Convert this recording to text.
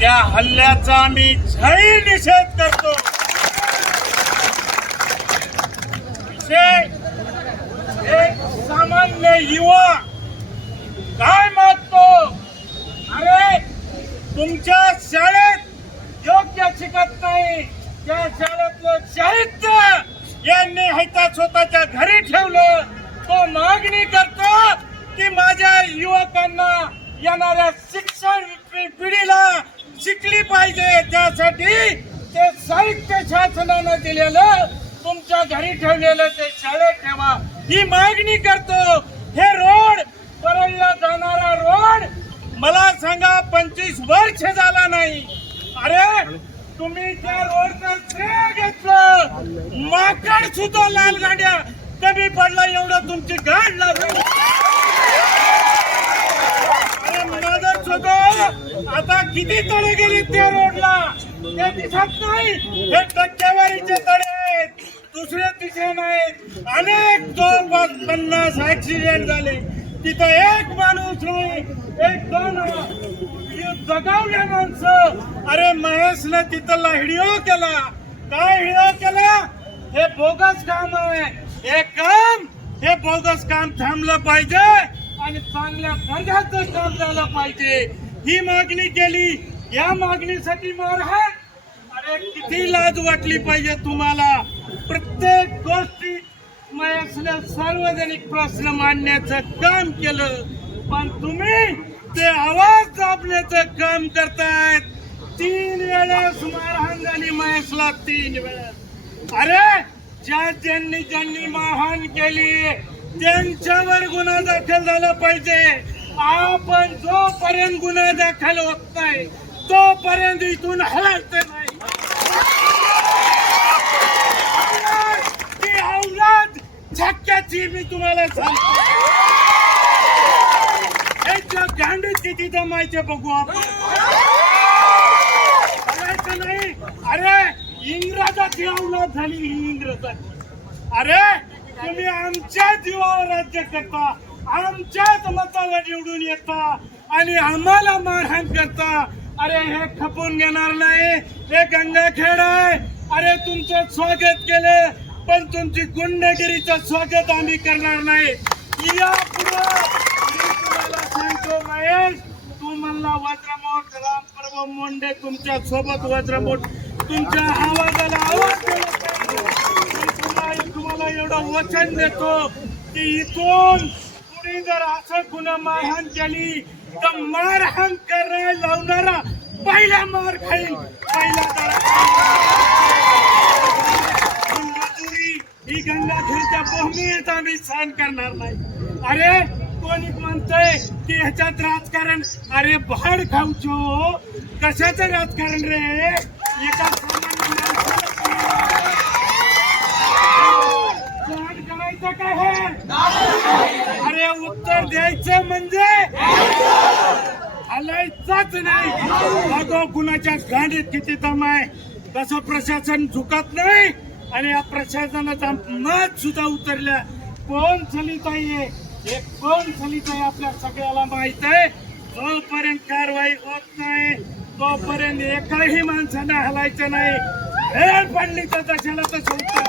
त्या हल्ल्याचा आम्ही जाहीर निषेध करतो. विषय एक सामान्य युवा काय मागतो, अरे तुमच्या शाळेत योग्य शिकत नाही, त्या शाळेतलं साहित्य यांनी हैता स्वतःच्या घरी ठेवलं. तो मागणी करतो की माझ्या युवकांना येणाऱ्या शिक्षण पिढीला शिकली पाहिजे, त्यासाठी ते साहित्य शासनानं दिलेलं तुमच्या घरी ठेवलेलं ते शाळेत ठेवा ही मागणी करतो. हे रोड परळला जाणारा रोड मला सांगा 25 वर्ष झाला नाही. अरे तुम्ही त्या रोडचं श्रेय घेतलं, माकड सुद्धा लाल गाड्या कमी पडला एवढं तुमची गाड लागली. अरे माझं स्वतः आता किती तडे गेले त्या रोडला ते दिसत नाही. हे टक्केवारीचे तडे आहेत, दुसरे तिसरे नाहीत. अनेक 2-50 ऍक्सिडेंट झाले, तिथं एक माणूस नाही, 1-2 जगावल्या माणसं. अरे महेशने तिथला व्हिडिओ केला, काय व्हिडिओ केला? हे बोगस काम आहे. हे बोगस काम थांबलं पाहिजे आणि चांगल्या दर्जाचं काम झालं पाहिजे ही मागणी केली. या मागणीसाठी मारहाण, अरे किती लाज वाटली पाहिजे तुम्हाला. प्रत्येक गोष्टीत महेशने सार्वजनिक प्रश्न मांडण्याचं काम केलं, पण तुम्ही ते आवाज दाबण्याचं काम करतायत. 3 वेळेस मारहाण झाली महेशला, 3 वेळेस. अरे ज्यांनी मारहाण केली त्यांच्यावर गुन्हा दाखल झाला पाहिजे. आपण जोपर्यंत गुन्हा दाखल होत नाही तोपर्यंत इथून हलायचं नाही. ती औलाद झक्क्याची मी तुम्हाला सांगतो. गांडीत किती जमायचे बघू आपण, बघायचं नाही. अरे इंग्रजाची औलाद झाली ही इंग्रजाची. अरे तुम्ही आमच्या जीवावर राज्य करता, आमच्याच मताला निवडून येता आणि आम्हाला मारहाण करता. अरे हे खपून घेणार नाही, हे गंगाखेड आहे. अरे तुमचं स्वागत केलं पण तुमची गुंडगिरीचं स्वागत आम्ही करणार नाही. यापुढे सांगतो महेश, तू म्हणला वज्रमोठ, रामप्रभू मुंडे तुमच्या सोबत वज्रमोठ, तुमच्या आवाजाला आवाज दिला पाहिजे. तुम्हाला एवढं वचन देतो की इथून कुणी जर असं गुन्हा मारहाण केली तर मारहाण करायला लावणारा पहिला मार खाईल, पहिला ही गंगाखेडच्या भूमीत आम्ही सहन करणार नाही. अरे कोणी म्हणतंय की ह्याच्यात राजकारण, अरे भाड खाऊचो कशाचं राजकारण रे. एका सहन करायचं काय हे? अरे उत्तर द्यायचं म्हणजे हलायचंच नाही. अगो कुणाच्या गाडीत किती दम आहे, तसं प्रशासन झुकत नाही आणि या प्रशासनाचा मत सुद्धा उतरल्या. कोण चलिताई आहे, हे कोण चलित आहे आपल्या सगळ्याला माहित आहे. जोपर्यंत कारवाई होत नाही तोपर्यंत एकाही माणसाने हलायचं नाही. वेळ पडली तर तशाला तसं उत्तर